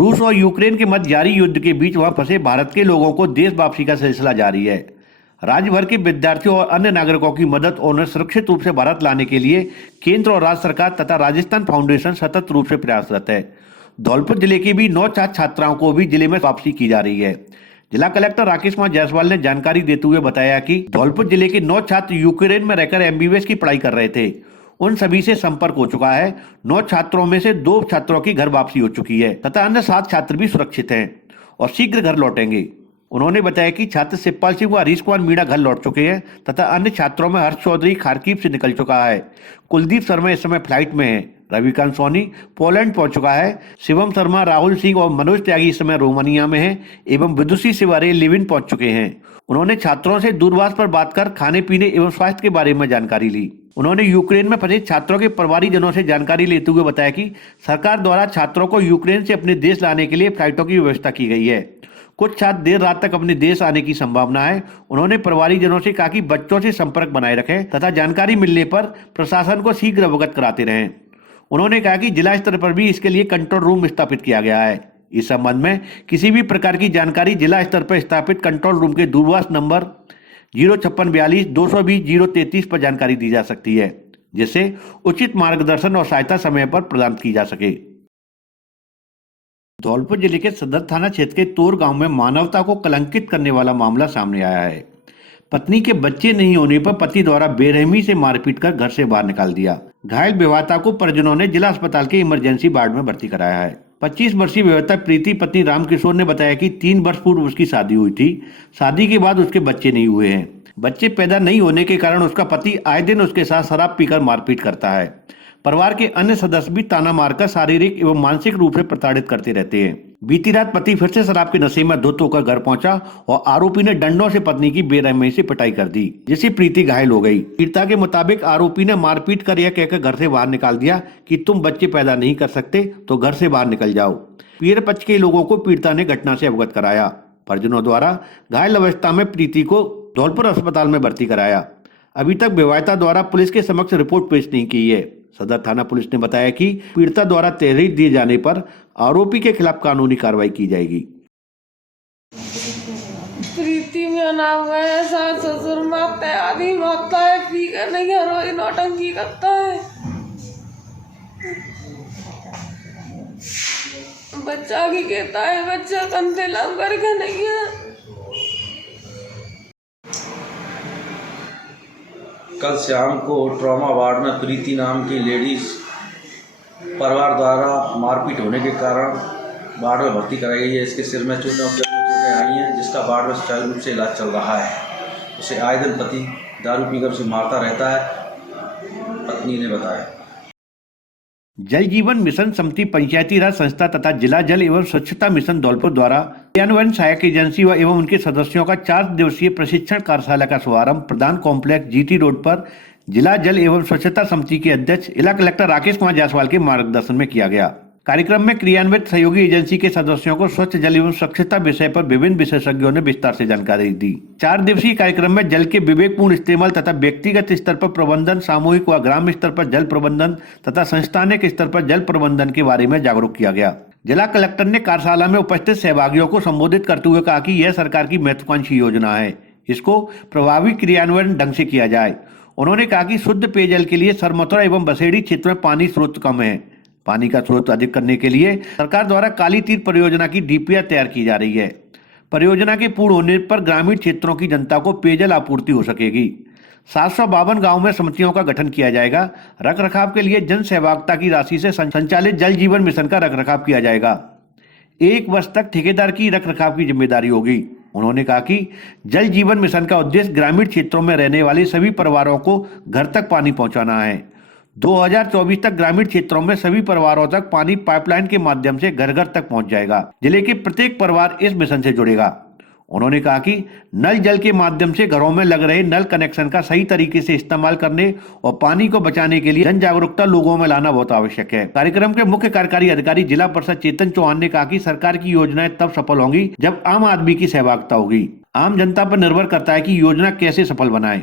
रूस और यूक्रेन के मध्य जारी युद्ध के बीच वहां फंसे भारत के लोगों को देश वापसी का सिलसिला जारी है। राज्य भर के विद्यार्थियों और अन्य नागरिकों की मदद और उन्हें सुरक्षित रूप से भारत लाने के लिए केंद्र और राज्य सरकार तथा राजस्थान फाउंडेशन सतत रूप से प्रयासरत है। धौलपुर जिले की भी 9 छात्र छात्राओं को भी जिले में वापसी की जा रही है। जिला कलेक्टर राकेश कुमार जायसवाल ने जानकारी देते हुए बताया कि धौलपुर जिले के 9 छात्र यूक्रेन में रहकर एमबीबीएस की पढ़ाई कर रहे थे। उन सभी से संपर्क हो चुका है। 9 छात्रों में से 2 छात्रों की घर वापसी हो चुकी है तथा अन्य 7 छात्र भी सुरक्षित हैं और शीघ्र घर लौटेंगे। उन्होंने बताया कि छात्र शिवपाल सिंह व हरीश कुमार मीणा घर लौट चुके हैं तथा अन्य छात्रों में हर्ष चौधरी खारकीव से निकल चुका है। कुलदीप शर्मा इस समय फ्लाइट में है। रविकांत सोनी पोलैंड पहुंच चुका है। शिवम शर्मा, राहुल सिंह और मनोज त्यागी इस समय रोमानिया में हैं एवं विदुषी शिवारे लिविन पहुंच चुके हैं। उन्होंने छात्रों से दूरभाष पर बात कर खाने पीने एवं स्वास्थ्य के बारे में जानकारी ली। उन्होंने यूक्रेन में फंसे छात्रों के परिवारीजनों से जानकारी लेते हुए बताया कि सरकार द्वारा छात्रों को यूक्रेन से अपने देश लाने के लिए फ्लाइटों की व्यवस्था की गई है। कुछ छात्र देर रात तक अपने देश आने की संभावना है। उन्होंने परिवारीजनों से कहा कि बच्चों से संपर्क बनाए रखें तथा जानकारी मिलने पर प्रशासन को शीघ्र अवगत कराते रहें। उन्होंने कहा कि जिला स्तर पर भी इसके लिए कंट्रोल रूम स्थापित किया गया है। इस संबंध में किसी भी प्रकार की जानकारी जिला स्तर पर स्थापित कंट्रोल रूम के दूरभाष नंबर 05642 220 033 पर जानकारी दी जा सकती है, जिससे उचित मार्गदर्शन और सहायता समय पर प्रदान की जा सके। धौलपुर जिले के सदर थाना क्षेत्र के तोर गांव में मानवता को कलंकित करने वाला मामला सामने आया है। पत्नी के बच्चे नहीं होने पर पति द्वारा बेरहमी से मारपीट कर घर से बाहर निकाल दिया। घायल विवाहिता को परिजनों ने जिला अस्पताल के इमरजेंसी वार्ड में भर्ती कराया है। 25 वर्षीय विवाहिता प्रीति पत्नी रामकिशोर ने बताया कि 3 वर्ष पूर्व उसकी शादी हुई थी। शादी के बाद उसके बच्चे नहीं हुए हैं। बच्चे पैदा नहीं होने के कारण उसका पति आए दिन उसके साथ शराब पीकर मारपीट करता है। परिवार के अन्य सदस्य भी ताना मारकर शारीरिक एवं मानसिक रूप से प्रताड़ित करते रहते हैं। बीती रात पति फिर से शराब के नशे में धुत होकर घर पहुंचा और आरोपी ने डंडों से पत्नी की बेरहमी से पिटाई कर दी, जिससे प्रीति घायल हो गई। पीड़िता के मुताबिक आरोपी ने मारपीट कर यह कहकर घर से बाहर निकाल दिया कि तुम बच्चे पैदा नहीं कर सकते तो घर से बाहर निकल जाओ। पीड़ित पक्ष के लोगों को पीड़िता ने घटना से अवगत कराया। परिजनों द्वारा घायल अवस्था में प्रीति को धौलपुर अस्पताल में भर्ती कराया। अभी तक विवाहिता द्वारा पुलिस के समक्ष रिपोर्ट पेश नहीं की है। सदर थाना पुलिस ने बताया कि पीड़िता द्वारा तहरीर दिए जाने पर आरोपी के खिलाफ कानूनी कार्रवाई की जाएगी। प्रीति में नाम है, सास ससुर मारता है, आदमी मारता है, पी कर नहीं है, रोज नौटंकी करता है। बच्चा की कहता है, बच्चा कंधे लाम करके नहीं है। कल शाम को ट्रॉमा वार्ड में प्रीति नाम की लेडीज परिवार द्वारा मारपीट होने के कारण वार्ड में भर्ती कराई गई है। इसके सिर में चोटें आई हैं, जिसका वार्ड में सुचारू रूप से इलाज चल रहा है। उसे आए दिन पति दारू पीकर उसे मारता रहता है, पत्नी ने बताया। जल जीवन मिशन समिति पंचायती राज संस्था तथा जिला जल एवं स्वच्छता मिशन धौलपुर द्वारा क्रियान्वयन सहायक एजेंसी व एवं उनके सदस्यों का 4 दिवसीय प्रशिक्षण कार्यशाला का शुभारंभ प्रधान कॉम्प्लेक्स जीटी रोड पर जिला जल एवं स्वच्छता समिति के अध्यक्ष जिला कलेक्टर राकेश कुमार जायसवाल के मार्गदर्शन में किया गया। कार्यक्रम में क्रियान्वित सहयोगी एजेंसी के सदस्यों को स्वच्छ जल एवं स्वच्छता विषय पर विभिन्न विशेषज्ञों ने विस्तार से जानकारी दी। 4 दिवसीय कार्यक्रम में जल के विवेकपूर्ण इस्तेमाल तथा व्यक्तिगत स्तर पर प्रबंधन, सामूहिक व ग्राम स्तर पर जल प्रबंधन तथा संस्थानिक स्तर पर जल प्रबंधन के बारे में जागरूक किया गया। जिला कलेक्टर ने कार्यशाला में उपस्थित सहभागियों को संबोधित करते हुए कहा कि यह सरकार की महत्वाकांक्षी योजना है, इसको प्रभावी क्रियान्वयन ढंग से किया जाए। उन्होंने कहा कि शुद्ध पेयजल के लिए सरमथुरा एवं बसेड़ी क्षेत्र में पानी स्रोत कम है। पानी का स्रोत अधिक करने के लिए सरकार द्वारा काली तीर परियोजना की डीपीआर तैयार की जा रही है। परियोजना के पूर्ण होने पर ग्रामीण क्षेत्रों की जनता को पेयजल आपूर्ति हो सकेगी। 752 गांव में समितियों का गठन किया जाएगा। रखरखाव के लिए जन सहभागिता की राशि से संचालित जल जीवन मिशन का रखरखाव किया जाएगा। 1 वर्ष तक ठेकेदार की रखरखाव की जिम्मेदारी होगी। उन्होंने कहा कि जल जीवन मिशन का उद्देश्य ग्रामीण क्षेत्रों में रहने वाले सभी परिवारों को घर तक पानी पहुंचाना है। 2024 तक ग्रामीण क्षेत्रों में सभी परिवारों तक पानी पाइपलाइन के माध्यम से घर घर तक पहुंच जाएगा। जिले के प्रत्येक परिवार इस मिशन से जुड़ेगा। उन्होंने कहा कि नल जल के माध्यम से घरों में लग रहे नल कनेक्शन का सही तरीके से इस्तेमाल करने और पानी को बचाने के लिए जन जागरूकता लोगों में लाना बहुत आवश्यक है। कार्यक्रम के मुख्य कार्यकारी अधिकारी जिला परिषद चेतन चौहान ने कहा कि सरकार की योजनाएं तब सफल होंगी जब आम आदमी की सहभागिता होगी। आम जनता पर निर्भर करता है कि योजना कैसे सफल बनाए।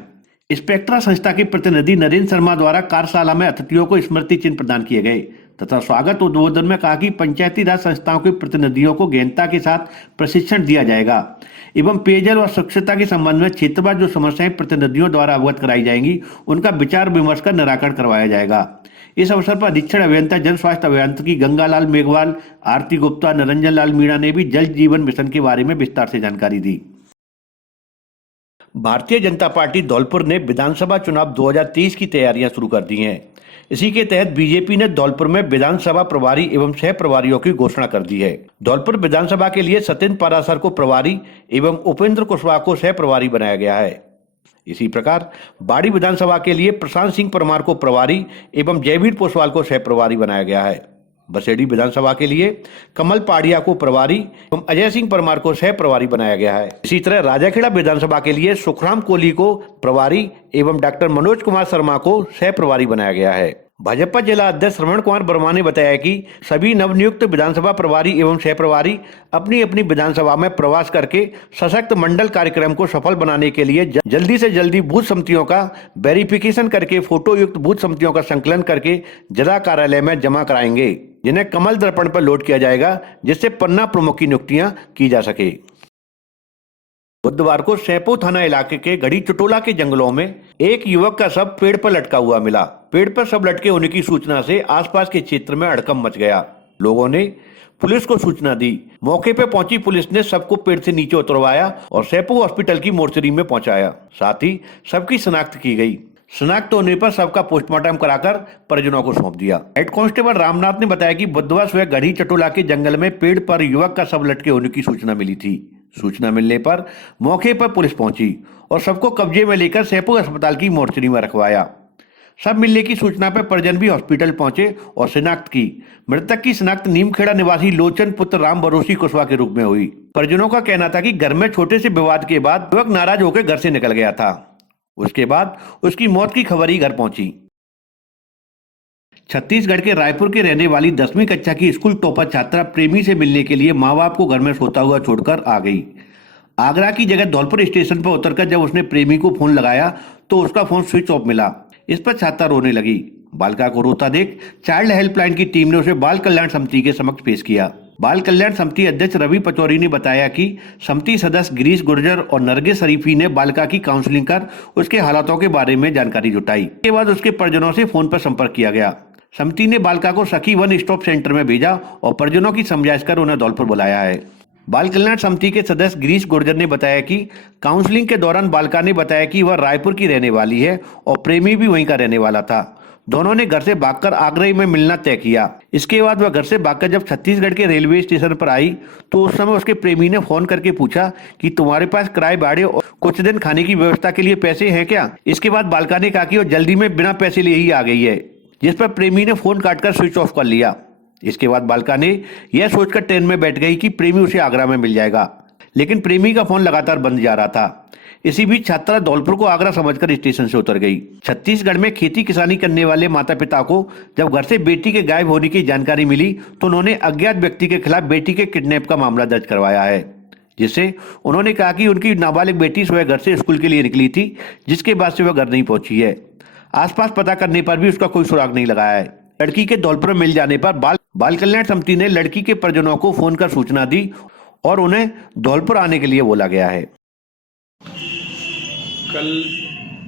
स्पेक्ट्रा संस्था के प्रतिनिधि नरेंद्र शर्मा द्वारा कार्यशाला में अतिथियों को स्मृति चिन्ह प्रदान किए गए तथा स्वागत उद्बोधन में कहा कि पंचायती राज संस्थाओं के प्रतिनिधियों को गहनता के साथ प्रशिक्षण दिया जाएगा एवं पेयजल व स्वच्छता के संबंध में क्षेत्रवार जो समस्याएं प्रतिनिधियों द्वारा अवगत कराई जाएंगी उनका विचार विमर्श कर निराकरण करवाया जाएगा। इस अवसर पर अधीक्षण अभियंता जन स्वास्थ्य अभियांत्रिकी गंगालाल मेघवाल, आरती गुप्ता, निरंजन लाल मीणा ने भी जल जीवन मिशन के बारे में विस्तार से जानकारी दी। भारतीय जनता पार्टी धौलपुर ने विधानसभा चुनाव 2023 की तैयारियां शुरू कर दी हैं। इसी के तहत बीजेपी ने धौलपुर में विधानसभा प्रभारी एवं सह प्रभारियों की घोषणा कर दी है। धौलपुर विधानसभा के लिए सत्येंद्र पारासर को प्रभारी एवं उपेंद्र कुशवाहा को सह प्रभारी बनाया गया है। इसी प्रकार बाड़ी विधानसभा के लिए प्रशांत सिंह परमार को प्रभारी एवं जयवीर पोसवाल को सह प्रभारी बनाया गया है। बसेड़ी विधानसभा के लिए कमल पाड़िया को प्रभारी एवं अजय सिंह परमार को सह प्रभारी बनाया गया है। इसी तरह राजाखेड़ा विधानसभा के लिए सुखराम कोहली को प्रभारी एवं डॉक्टर मनोज कुमार शर्मा को सह प्रभारी बनाया गया है। भाजपा जिला अध्यक्ष श्रवण कुमार वर्मा ने बताया कि सभी नवनियुक्त विधानसभा प्रभारी एवं सह प्रभारी अपनी अपनी विधानसभा में प्रवास करके सशक्त मंडल कार्यक्रम को सफल बनाने के लिए जल्दी से जल्दी बूथ समितियों का वेरिफिकेशन करके फोटो युक्त बूथ समितियों का संकलन करके जिला कार्यालय में जमा कराएंगे, जिन्हें कमल दर्पण पर लोड किया जाएगा, जिससे पन्ना प्रमुख की नियुक्तियां की जा सके। बुधवार को सैपो थाना इलाके के गढ़ी चटोला के जंगलों में एक युवक का शव पेड़ पर लटका हुआ मिला। पेड़ पर शव लटके होने की सूचना से आसपास के क्षेत्र में हड़कंप मच गया। लोगों ने पुलिस को सूचना दी। मौके पर पहुंची पुलिस ने शव को पेड़ से नीचे उतरवाया और सैपो हॉस्पिटल की मोर्चरी में पहुंचाया। साथ ही शव की शिनाख्त की गई। शिनाख्त होने पर शव का पोस्टमार्टम कराकर परिजनों को सौंप दिया। हेड कांस्टेबल रामनाथ ने बताया कि बुधवार सुबह गढ़ी चटोला के जंगल में पेड़ पर युवक का शव लटके होने की सूचना मिली थी। सूचना मिलने पर मौके पर पुलिस पहुंची और शव को कब्जे में लेकर सैपो अस्पताल की मोर्चरी में रखवाया। शव मिलने की सूचना पर परिजन भी हॉस्पिटल पहुंचे और शिनाख्त की। मृतक की शिनाख्त नीमखेड़ा निवासी लोचन पुत्र राम भरोसी कुशवाहा के रूप में हुई। परिजनों का कहना था कि घर में छोटे से विवाद के बाद युवक नाराज होकर घर से निकल गया था। उसके बाद उसकी मौत की खबर ही घर पहुंची। छत्तीसगढ़ के रायपुर के रहने वाली 10वीं कक्षा की स्कूल टॉपर छात्रा प्रेमी से मिलने के लिए माँ बाप को घर में सोता हुआ छोड़कर आ गई। आगरा की जगह धौलपुर स्टेशन पर उतरकर जब उसने प्रेमी को फोन लगाया तो उसका फोन स्विच ऑफ मिला। इस पर छात्रा रोने लगी। बालिका को रोता देख चाइल्ड हेल्पलाइन की टीम ने उसे बाल कल्याण समिति के समक्ष पेश किया। बाल कल्याण समिति अध्यक्ष रवि पचौरी ने बताया कि समिति सदस्य गिरीश गुर्जर और नरगिस शरीफी ने बालिका की काउंसलिंग कर उसके हालातों के बारे में जानकारी जुटाई। इसके बाद उसके परिजनों से फोन पर संपर्क किया गया। समिति ने बालिका को सखी वन स्टॉप सेंटर में भेजा और परिजनों की समझाइश कर उन्हें धौलपुर बुलाया है। बाल कल्याण समिति के सदस्य गिरीश गुर्जर ने बताया कि काउंसलिंग के दौरान बालिका ने बताया कि वह रायपुर की रहने वाली है और प्रेमी भी वहीं का रहने वाला था। दोनों ने घर से भागकर आगरा में मिलना तय किया। इसके बाद वह घर से भागकर जब छत्तीसगढ़ के रेलवे स्टेशन पर आई तो उस समय उसके प्रेमी ने फोन करके पूछा कि तुम्हारे पास किराए भाड़े और कुछ दिन खाने की व्यवस्था के लिए पैसे हैं क्या। इसके बाद बालिका ने कहा कि वो जल्दी में बिना पैसे लिए ही आ गई है, जिस पर प्रेमी ने फोन काटकर स्विच ऑफ कर लिया। इसके बाद बालिका ने यह सोचकर ट्रेन में बैठ गई कि प्रेमी उसे आगरा में मिल जाएगा, लेकिन प्रेमी का फोन लगातार बंद जा रहा था। इसी बीच छात्रा धौलपुर को आगरा समझकर स्टेशन से उतर गई। छत्तीसगढ़ में खेती किसानी करने वाले माता पिता को जब घर से बेटी के गायब होने की जानकारी मिली तो उन्होंने अज्ञात व्यक्ति के खिलाफ बेटी के किडनैप का मामला दर्ज करवाया है, जिससे उन्होंने कहा कि उनकी नाबालिग बेटी सुबह घर से स्कूल के लिए निकली थी, जिसके बाद से वह घर नहीं पहुंची है। आसपास पता करने पर भी उसका कोई सुराग नहीं लगाया है। लड़की के धौलपुर मिल जाने पर बाल कल्याण समिति ने लड़की के परिजनों को फोन कर सूचना दी और उन्हें धौलपुर आने के लिए बोला गया है। कल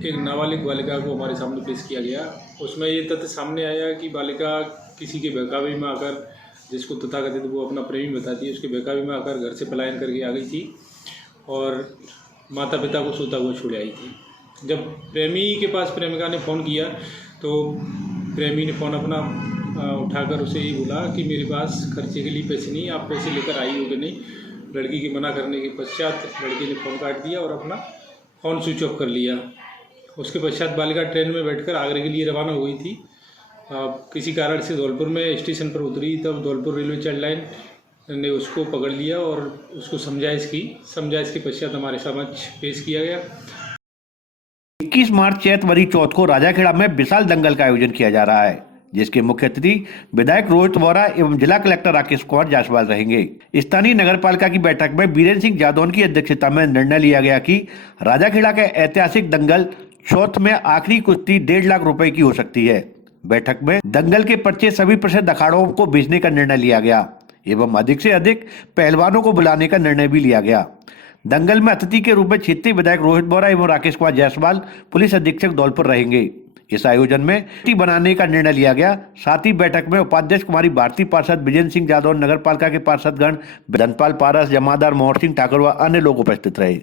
एक नाबालिग बालिका को हमारे सामने पेश किया गया। उसमें ये तथ्य सामने आया कि बालिका किसी के बहकावे में आकर, जिसको तथाकथित वो अपना प्रेमी बताती है, उसके बहकावे में आकर घर से पलायन करके आ गई थी और माता पिता को सोता हुआ छोड़ आई थी। जब प्रेमी के पास प्रेमिका ने फ़ोन किया तो प्रेमी ने फ़ोन अपना उठाकर उसे ये बोला कि मेरे पास खर्चे के लिए पैसे नहीं, आप पैसे लेकर आई हो कि नहीं। लड़की के मना करने के पश्चात लड़की ने फ़ोन काट दिया और अपना फ़ोन स्विच ऑफ कर लिया। उसके पश्चात बालिका ट्रेन में बैठकर आगरा के लिए रवाना हुई थी। किसी कारण से धौलपुर में स्टेशन पर उतरी, तब धौलपुर रेलवे चाइल्ड लाइन ने उसको पकड़ लिया और उसको समझाइश के पश्चात हमारे समक्ष पेश किया गया। 21 मार्च चैतवरी चौथ को राजाखेड़ा में विशाल दंगल का आयोजन किया जा रहा है, जिसके मुख्य अतिथि विधायक रोहित वोरा एवं जिला कलेक्टर राकेश कुमार जायसवाल रहेंगे। स्थानीय नगर पालिका की बैठक में बीरेन्द्र सिंह जादौन की अध्यक्षता में निर्णय लिया गया कि राजाखेड़ा का ऐतिहासिक दंगल चौथ में आखिरी कुश्ती 1.5 लाख रुपए की हो सकती है। बैठक में दंगल के पर्चे सभी प्रसिद्ध अखाड़ों को भेजने का निर्णय लिया गया एवं अधिक से अधिक पहलवानों को बुलाने का निर्णय भी लिया गया। दंगल में अतिथि के रूप में क्षेत्रीय विधायक रोहित बोरा एवं राकेश कुमार जायसवाल पुलिस अधीक्षक धौलपुर रहेंगे। इस आयोजन में टी बनाने का निर्णय लिया गया। साथ ही बैठक में उपाध्यक्ष कुमारी भारती पार्षद, विजेंद्र सिंह यादव, नगर पालिका के पार्षदगण, धनपाल पारस, जमादार मोहर सिंह ठाकुर व अन्य लोग उपस्थित रहे।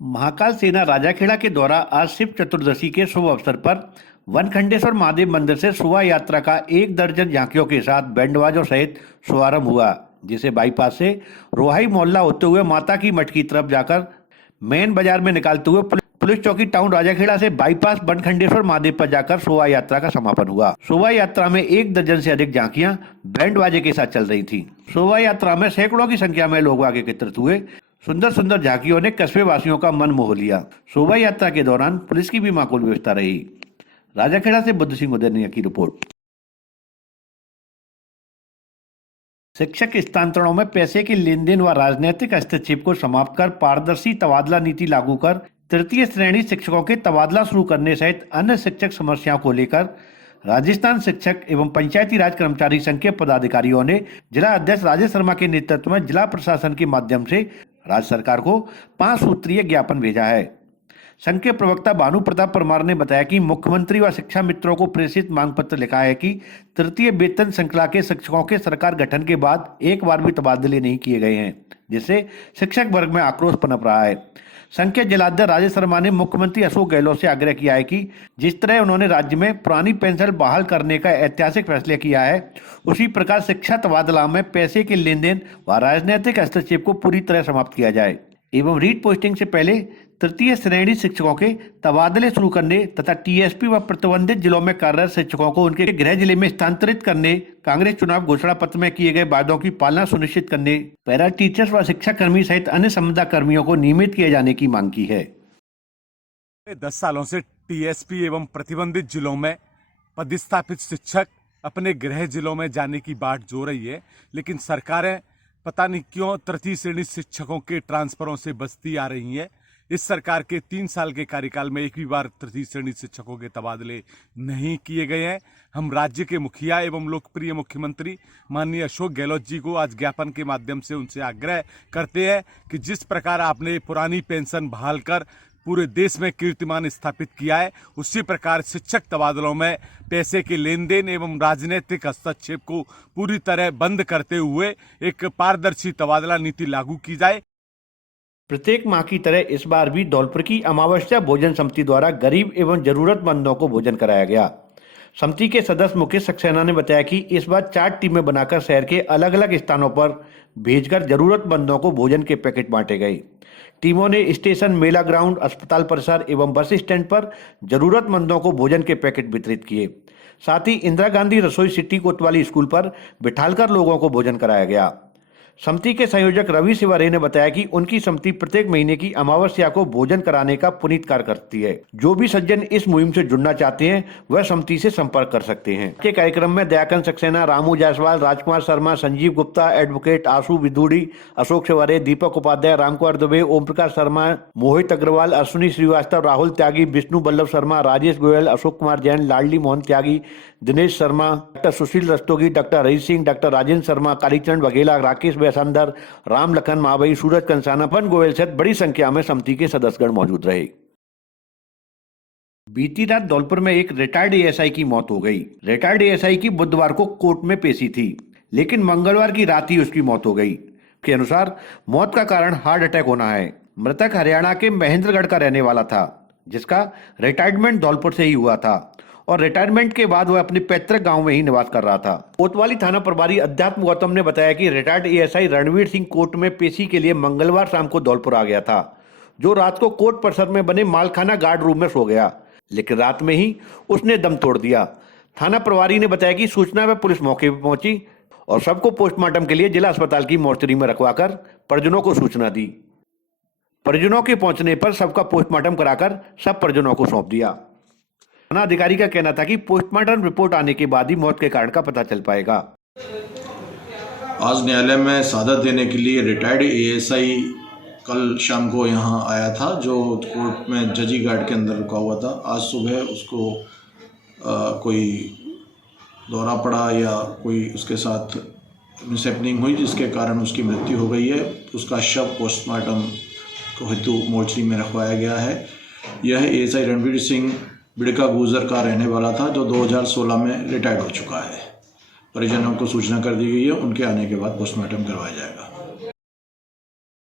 महाकाल सेना राजाखेड़ा के द्वारा आज शिव चतुर्दशी के शुभ अवसर पर वनखंडेश्वर महादेव मंदिर से शोभा यात्रा का 1 दर्जन झांकियों के साथ बैंडबाजों सहित शुभारंभ हुआ, जिसे बाईपास से रोहाई मोहल्ला होते हुए माता की मठ की तरफ जाकर मेन बाजार में निकालते हुए पुलिस चौकी टाउन राजाखेड़ा से बाईपास वनखंडेश्वर महादेव पर जाकर शोभा यात्रा का समापन हुआ। शोभा यात्रा में 1 दर्जन से अधिक झांकियां बैंड बाजे के साथ चल रही थी। शोभा यात्रा में सैकड़ों की संख्या में लोग आगे एकत्रित हुए। सुंदर सुंदर झांकियों ने कस्बे वासियों का मन मोह लिया। शोभा यात्रा के दौरान पुलिस की भी माकूल व्यवस्था रही। राजाखेड़ा से बुद्ध सिंह उदयनिया की रिपोर्ट। शिक्षक स्थानांतरणों में पैसे के लेन देन व राजनीतिक हस्तक्षेप को समाप्त कर पारदर्शी तबादला नीति लागू कर तृतीय श्रेणी शिक्षकों के तबादला शुरू करने सहित अन्य शिक्षक समस्याओं को लेकर राजस्थान शिक्षक एवं पंचायती राज कर्मचारी संघ के पदाधिकारियों ने जिला अध्यक्ष राजेश शर्मा के नेतृत्व में जिला प्रशासन के माध्यम से राज्य सरकार को 5 सूत्रीय ज्ञापन भेजा है। संघ के प्रवक्ता भानु प्रताप परमार ने बताया कि मुख्यमंत्री व शिक्षा मित्रों को प्रेषित मांग पत्र लिखा है कि तृतीय वेतन श्रृंखला के शिक्षकों के सरकार गठन के बाद एक बार भी तबादले नहीं किए गए हैं, जिससे शिक्षक वर्ग में आक्रोश पनप रहा है। संघ के जिलाध्यक्ष राजेश शर्मा ने मुख्यमंत्री अशोक गहलोत से आग्रह किया है कि जिस तरह उन्होंने राज्य में पुरानी पेंशन बहाल करने का ऐतिहासिक फैसला किया है, उसी प्रकार शिक्षा तबादला में पैसे के लेन देन व राजनीतिक हस्तक्षेप को पूरी तरह समाप्त किया जाए एवं रीट पोस्टिंग से पहले तृतीय श्रेणी शिक्षकों के तबादले शुरू करने तथा टीएसपी व प्रतिबंधित जिलों में कार्यरत शिक्षकों को उनके गृह जिले में स्थानांतरित करने, कांग्रेस चुनाव घोषणा पत्र में किए गए वादों की पालना सुनिश्चित करने, पैरा टीचर्स व शिक्षा कर्मी सहित अन्य संविदा कर्मियों को नियमित किए जाने की मांग की है। 10 सालों से टीएसपी एवं प्रतिबंधित जिलों में पदस्थापित शिक्षक अपने गृह जिलों में जाने की बाट जो रही है, लेकिन सरकारें पता नहीं क्यों तृतीय श्रेणी शिक्षकों के ट्रांसफरों से बचती आ रही हैं। इस सरकार के 3 साल के कार्यकाल में एक भी बार तृतीय श्रेणी शिक्षकों के तबादले नहीं किए गए हैं। हम राज्य के मुखिया एवं लोकप्रिय मुख्यमंत्री माननीय अशोक गहलोत जी को आज ज्ञापन के माध्यम से उनसे आग्रह करते हैं कि जिस प्रकार आपने पुरानी पेंशन बहाल कर पूरे देश में कीर्तिमान स्थापित किया है, उसी प्रकार शिक्षक तबादलों में पैसे के लेन देन एवं राजनीतिक हस्तक्षेप को पूरी तरह बंद करते हुए एक पारदर्शी तबादला नीति लागू की जाए। प्रत्येक माह की तरह इस बार भी धौलपुर की अमावस्या भोजन समिति द्वारा गरीब एवं जरूरतमंदों को भोजन कराया गया। समिति के सदस्य मुकेश सक्सेना ने बताया कि इस बार 4 टीमें बनाकर शहर के अलग अलग स्थानों पर भेजकर जरूरतमंदों को भोजन के पैकेट बांटे गए। टीमों ने स्टेशन, मेला ग्राउंड, अस्पताल परिसर एवं बस स्टैंड पर जरूरतमंदों को भोजन के पैकेट वितरित किए। साथ ही इंदिरा गांधी रसोई सिटी कोतवाली स्कूल पर बिठालकर लोगों को भोजन कराया गया। समिति के संयोजक रवि शिवारे ने बताया कि उनकी समिति प्रत्येक महीने की अमावस्या को भोजन कराने का पुनीत कार्य करती है। जो भी सज्जन इस मुहिम से जुड़ना चाहते हैं वह समिति से संपर्क कर सकते हैं। के कार्यक्रम में दयाकंद सक्सेना, रामू जायसवाल, राजकुमार शर्मा, संजीव गुप्ता, एडवोकेट आशु विदुड़ी, अशोक शिवारे, दीपक उपाध्याय, रामकुमार दुबे, ओम प्रकाश शर्मा, मोहित अग्रवाल, अश्विनी श्रीवास्तव, राहुल त्यागी, विष्णु बल्लभ शर्मा, राजेश गोयल, अशोक कुमार जैन, लाडली मोहन त्यागी, दिनेश शर्मा, डॉक्टर सुशील Rastogi, doctor rice Singh, doctor Rajendra Sharma, Kalicharan Baghela, Rakesh बैसंदर, Ram Lakhan महाबई, सूरज कंसाना, पन गोयल सहित बड़ी संख्या में समिति के सदस्यगण मौजूद रहे। बीती रात धौलपुर में एक रिटायर्ड एएसआई की मौत हो गई। रिटायर्ड एएसआई की बुधवार को कोर्ट में पेशी थी, लेकिन मंगलवार की रात ही उसकी मौत हो गई। के अनुसार मौत का कारण हार्ट अटैक होना है। मृतक हरियाणा के महेंद्रगढ़ का रहने वाला था, जिसका रिटायरमेंट धौलपुर से ही हुआ था और रिटायरमेंट के बाद वह अपने पैतृक गांव में ही निवास कर रहा था। कोतवाली थाना प्रभारी अध्यात्म गौतम ने बताया कि retired ASI Ranveer Singh court में पेशी के लिए मंगलवार शाम को धौलपुर आ गया था, जो रात को कोर्ट परिसर में बने मालखाना गार्ड रूम में सो गया, लेकिन रात में ही उसने दम तोड़ दिया। थाना प्रभारी ने बताया कि सूचना पर पुलिस मौके पर पहुंची और सबको पोस्टमार्टम के लिए जिला अस्पताल की मोर्चरी में रखवाकर परिजनों को सूचना दी। परिजनों के पहुंचने पर सबका पोस्टमार्टम कराकर सब परिजनों को सौंप दिया। थाना अधिकारी का कहना था कि पोस्टमार्टम रिपोर्ट आने के बाद ही मौत के कारण का पता चल पाएगा। आज न्यायालय में शहादत देने के लिए रिटायर्ड एएसआई कल शाम को यहाँ आया था, जो कोर्ट में जजी गार्ड के अंदर रुका हुआ था। आज सुबह उसको कोई दौरा पड़ा या कोई उसके साथ मिसहैपनिंग हुई जिसके कारण उसकी मृत्यु हो गई है। उसका शव पोस्टमार्टम को हेतु मोर्चरी में रखवाया गया है। यह एएसआई रणवीर सिंह बिड़का गुजर का रहने वाला था जो 2016 में रिटायर्ड हो चुका है। परिजनों को सूचना कर दी गई है, उनके आने के बाद पोस्टमार्टम करवाया जाएगा।